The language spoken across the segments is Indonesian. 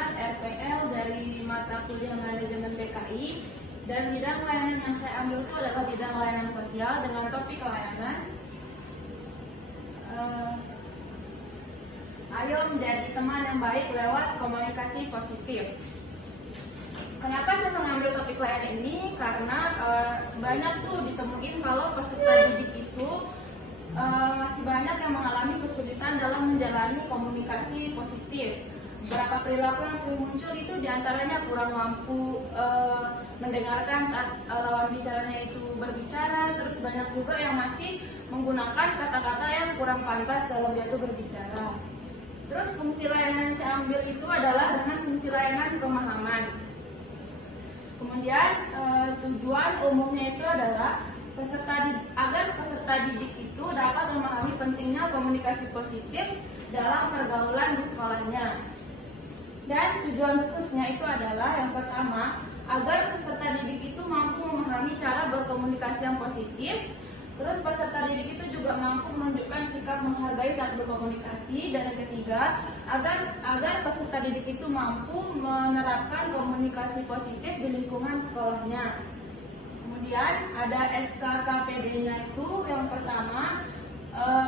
mengerjakan RPL dari mata kuliah manajemen PKI, dan bidang layanan yang saya ambil itu adalah bidang layanan sosial dengan topik layanan. Ayo menjadi teman yang baik lewat komunikasi positif. Kenapa saya mengambil topik layanan ini? Karena banyak tuh ditemuin kalau peserta didik itu masih banyak yang mengalami kesulitan dalam menjalani komunikasi positif. Beberapa perilaku yang sering muncul itu diantaranya kurang mampu mendengarkan saat lawan bicaranya itu berbicara. Terus banyak juga yang masih menggunakan kata-kata yang kurang pantas dalam dia itu berbicara. Terus fungsi layanan yang saya ambil itu adalah dengan fungsi layanan pemahaman. Kemudian tujuan umumnya itu adalah agar peserta didik itu dapat memahami pentingnya komunikasi positif dalam pergaulan di sekolahnya. Dan tujuan khususnya itu adalah yang pertama, agar peserta didik itu mampu memahami cara berkomunikasi yang positif. Terus peserta didik itu juga mampu menunjukkan sikap menghargai saat berkomunikasi. Dan yang ketiga, agar peserta didik itu mampu menerapkan komunikasi positif di lingkungan sekolahnya. Kemudian ada SKKPD-nya itu yang pertama,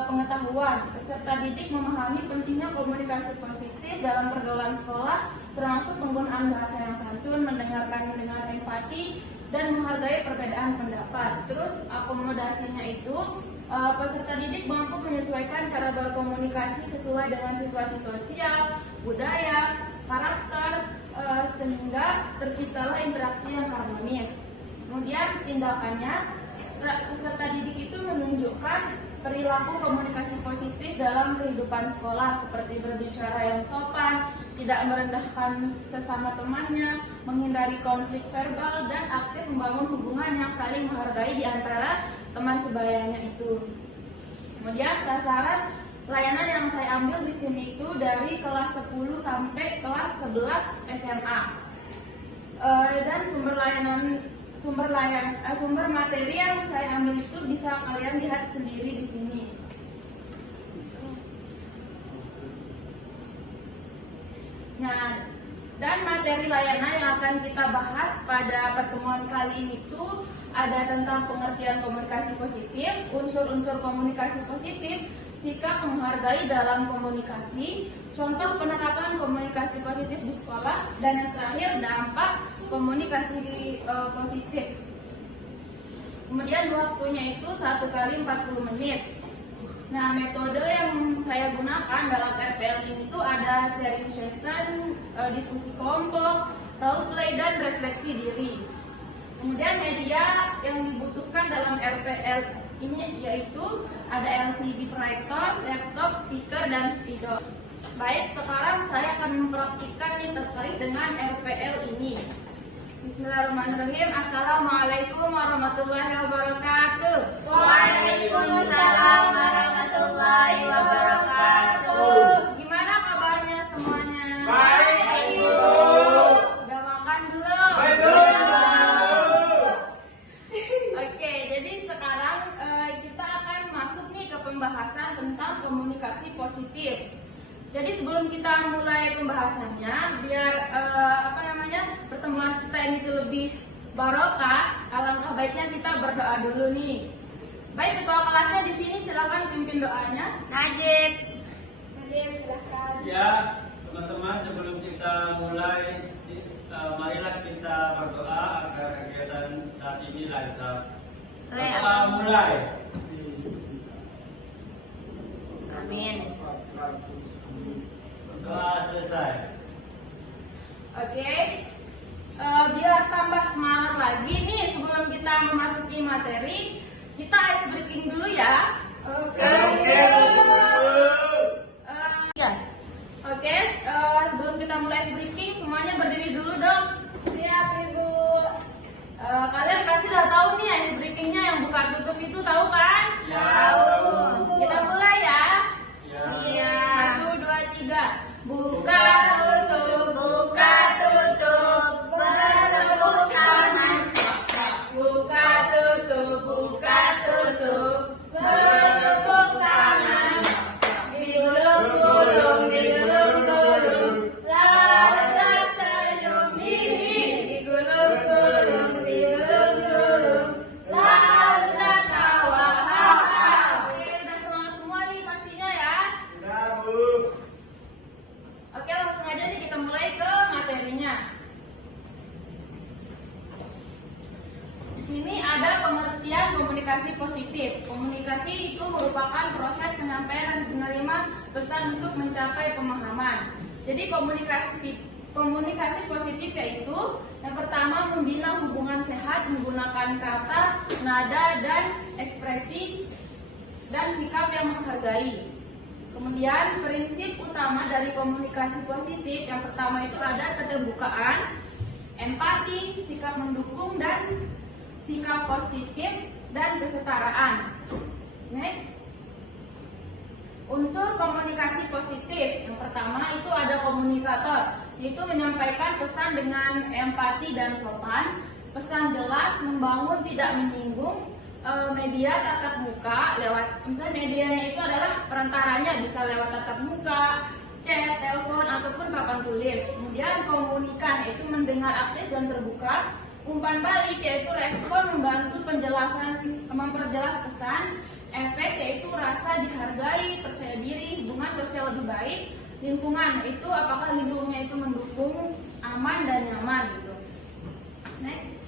pengetahuan. Peserta didik memahami pentingnya komunikasi positif dalam pergaulan sekolah, termasuk penggunaan bahasa yang santun, mendengarkan dengan empati, dan menghargai perbedaan pendapat. Terus akomodasinya itu, peserta didik mampu menyesuaikan cara berkomunikasi sesuai dengan situasi sosial, budaya, karakter, sehingga terciptalah interaksi yang harmonis. Kemudian tindakannya, peserta didik itu menunjukkan perilaku komunikasi positif dalam kehidupan sekolah, seperti berbicara yang sopan, tidak merendahkan sesama temannya, menghindari konflik verbal, dan aktif membangun hubungan yang saling menghargai di antara teman sebayanya itu. Kemudian sasaran layanan yang saya ambil di sini itu dari kelas 10 sampai kelas 11 SMA. Dan sumber materi yang saya ambil itu bisa kalian lihat sendiri di sini. Nah, dan materi layanan yang akan kita bahas pada pertemuan kali ini itu ada tentang pengertian komunikasi positif, unsur-unsur komunikasi positif, sikap menghargai dalam komunikasi, contoh penerapan komunikasi positif di sekolah, dan yang terakhir dampak komunikasi positif. Kemudian waktunya itu 1 kali 40 menit. Nah, metode yang saya gunakan dalam RPL ini tuh ada sharing session, diskusi kelompok, role play, dan refleksi diri. Kemudian media yang dibutuhkan dalam RPL ini yaitu ada LCD proyektor, laptop, speaker, dan spidol. Baik, sekarang saya akan mempraktikkan nih terkait dengan RPL ini. Bismillahirrahmanirrahim. Assalamualaikum warahmatullahi wabarakatuh. Waalaikumsalam warahmatullahi wabarakatuh. Gimana kabarnya semuanya? Baik, Ibu. Udah makan belum? Belum. Oke, jadi sekarang kita akan masuk nih ke pembahasan tentang komunikasi positif. Jadi sebelum kita mulai pembahasannya, biar pertemuan kita ini lebih barokah, alangkah baiknya kita berdoa dulu nih. Baik, ketua kelasnya di sini, silakan pimpin doanya. Najib, silakan. Ya, teman-teman, sebelum kita mulai, marilah kita berdoa agar kegiatan saat ini lancar. Kita mulai. Amin. Doa selesai. Oke, biar tambah semangat lagi nih sebelum kita memasuki materi, kita ice breaking dulu ya. Oke, sebelum kita mulai ice breaking, semuanya berdiri dulu dong. Siap, Ibu. Kalian pasti udah tahu nih ice breakingnya yang buka tutup itu, tahu kan? Tahu. Kita mulai ya. Iya. 1, 2, 3. Buka tutup, Buka tutup, bertepuk tangan. buka tutup, Bertepuk tangan. Digulung-gulung, digulung-gulung. La la la positif. Komunikasi itu merupakan proses penyampaian dan menerima pesan untuk mencapai pemahaman. Jadi komunikasi positif yaitu yang pertama membina hubungan sehat menggunakan kata, nada, dan ekspresi dan sikap yang menghargai. Kemudian prinsip utama dari komunikasi positif yang pertama itu ada keterbukaan, empati, sikap mendukung, dan sikap positif dan kesetaraan. Next, unsur komunikasi positif yang pertama itu ada komunikator, yaitu menyampaikan pesan dengan empati dan sopan, pesan jelas, membangun, tidak menyinggung. Media tatap muka lewat, misalnya medianya itu adalah perantaranya bisa lewat tatap muka, chat, telepon, ataupun papan tulis. Kemudian komunikan yaitu mendengar aktif dan terbuka. Umpan balik yaitu respon membantu penjelasan, memperjelas pesan. Efek yaitu rasa dihargai, percaya diri, hubungan sosial lebih baik. Lingkungan itu apakah lingkungannya itu mendukung, aman, dan nyaman gitu. Next.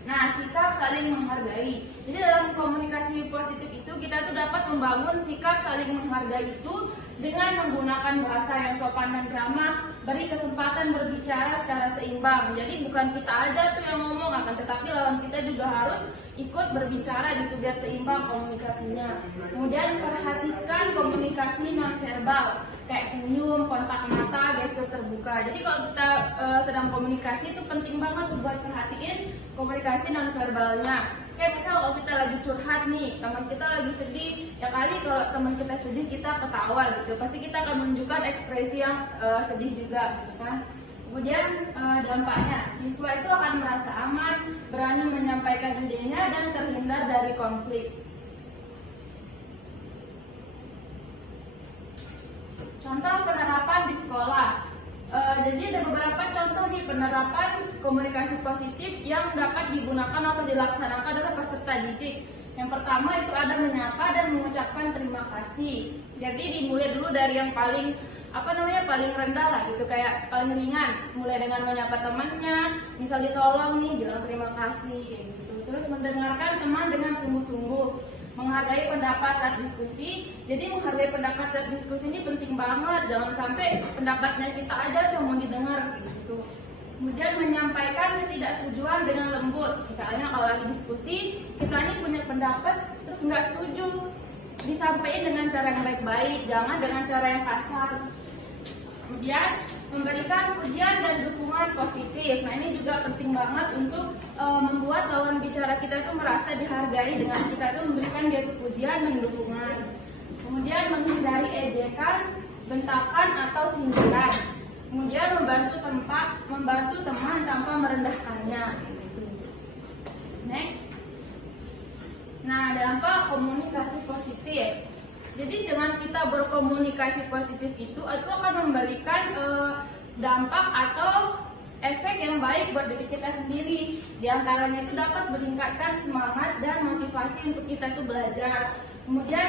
Nah, sikap saling menghargai. Jadi dalam komunikasi positif itu kita tuh dapat membangun sikap saling menghargai itu dengan menggunakan bahasa yang sopan dan ramah, beri kesempatan berbicara secara seimbang. Jadi bukan kita aja tuh yang ngomong, akan tetapi lawan kita juga harus ikut berbicara gitu biar seimbang komunikasinya. Kemudian perhatikan komunikasi nonverbal kayak senyum, kontak mata, gestur terbuka. Jadi kalau kita sedang komunikasi itu penting banget buat perhatiin komunikasi nonverbalnya. Kayak misal kalau kita lagi curhat nih, teman kita lagi sedih, ya kali kalau teman kita sedih kita ketawa gitu, pasti kita akan menunjukkan ekspresi yang sedih juga, gitu kan. Kemudian dampaknya, siswa itu akan merasa aman, berani menyampaikan idenya, dan terhindar dari konflik. Contoh penerapan di sekolah. Jadi ada beberapa contoh nih penerapan komunikasi positif yang dapat digunakan atau dilaksanakan oleh peserta didik. Yang pertama itu ada menyapa dan mengucapkan terima kasih. Jadi dimulai dulu dari yang paling paling rendah lah gitu, kayak paling ringan. Mulai dengan menyapa temannya, misal ditolong nih bilang terima kasih kayak gitu. Terus mendengarkan teman dengan sungguh-sungguh. Menghargai pendapat saat diskusi. Jadi menghargai pendapat saat diskusi ini penting banget. Jangan sampai pendapatnya kita aja cuma didengar gitu. Kemudian menyampaikan ketidaksetujuan dengan lembut. Misalnya kalau lagi diskusi, kita ini punya pendapat terus nggak setuju, disampaikan dengan cara yang baik-baik, jangan dengan cara yang kasar. Kemudian memberikan pujian dan dukungan positif. Nah ini juga penting banget untuk membuat lawan bicara kita itu merasa dihargai dengan kita itu memberikan dia pujian dan dukungan. Kemudian menghindari ejekan, bentakan atau sindiran. Kemudian membantu teman tanpa merendahkannya. Next. Nah, dampak komunikasi positif. Jadi dengan kita berkomunikasi positif itu akan memberikan dampak atau efek yang baik buat diri kita sendiri. Di antaranya itu dapat meningkatkan semangat dan motivasi untuk kita itu belajar. Kemudian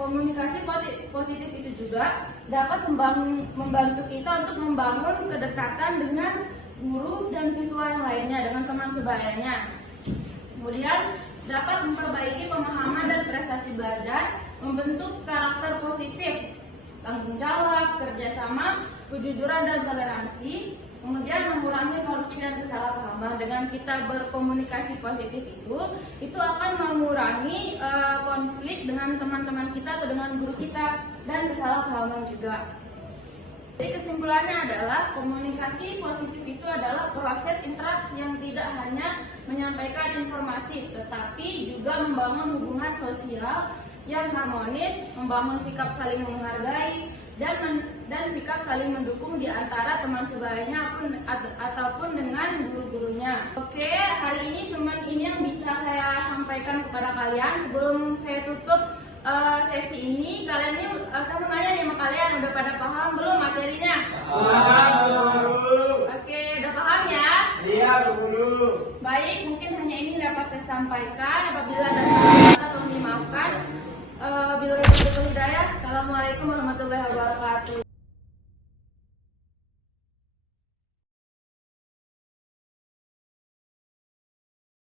komunikasi positif itu juga dapat membantu kita untuk membangun kedekatan dengan guru dan siswa yang lainnya, dengan teman sebayanya. Kemudian dapat memperbaiki pemahaman dan prestasi belajar, membentuk karakter positif, tanggung jawab, kerjasama, kejujuran dan toleransi. Kemudian mengurangi konflik dan kesalahpahaman. Dengan kita berkomunikasi positif itu akan mengurangi konflik dengan teman-teman kita atau dengan guru kita dan kesalahpahaman juga. Jadi kesimpulannya adalah komunikasi positif itu adalah proses interaksi yang tidak hanya menyampaikan informasi, tetapi juga membangun hubungan sosial yang harmonis, membangun sikap saling menghargai, dan sikap saling mendukung di antara teman sebayanya ataupun dengan guru-gurunya. Oke, hari ini cuman ini yang bisa saya sampaikan kepada kalian. Sebelum saya tutup sesi ini, kalian ini saya mau nanya nih sama kalian, udah pada paham belum materinya? Paham. Oke, udah paham ya? Iya, guru. Baik, mungkin hanya ini dapat saya sampaikan. Apabila ada kesalahan atau dimaafkan. Bila Hidayah, Assalamualaikum warahmatullahi wabarakatuh.